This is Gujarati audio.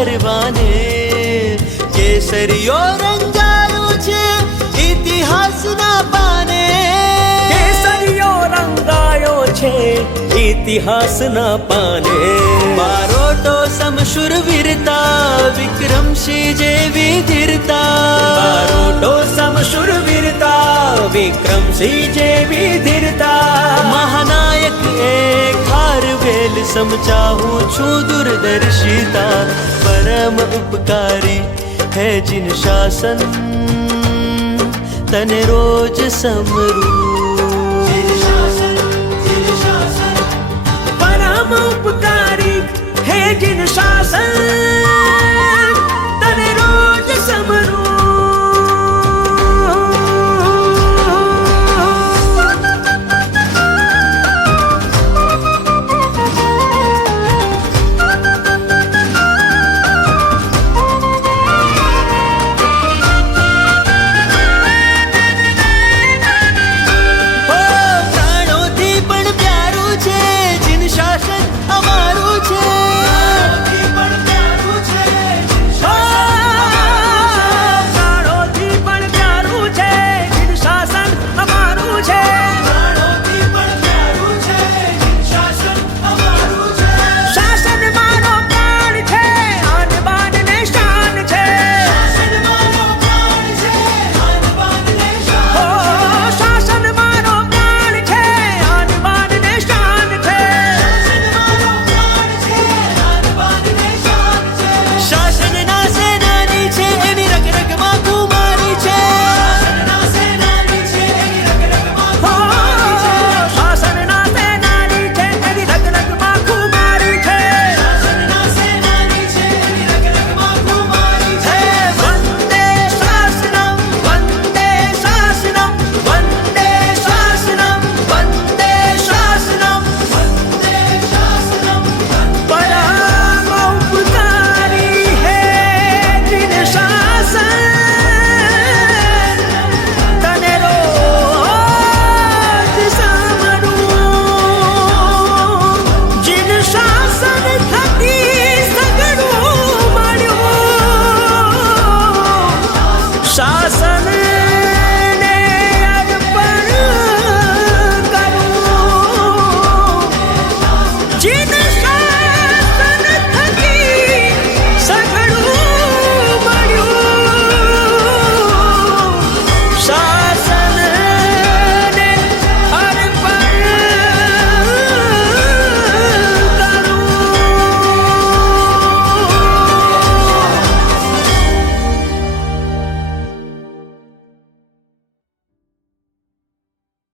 પરવાને કેસરીઓ રંગાયો છે ઇતિહાસના પાને કેસરીઓ રંગાયો છે ઇતિહાસના પાને બારોટો સમશુરવીરતા વિક્રમસિંહ જેવી ધીરતા બારોટો સમશુરવીરતા વિક્રમસિંહ જેવી ધીરતા મહાનાયક એક ખારવેલ સમજાવું છું દૂરદર્શિતા પરમ ઉપકારી હે जिन शासन तने रोज समरू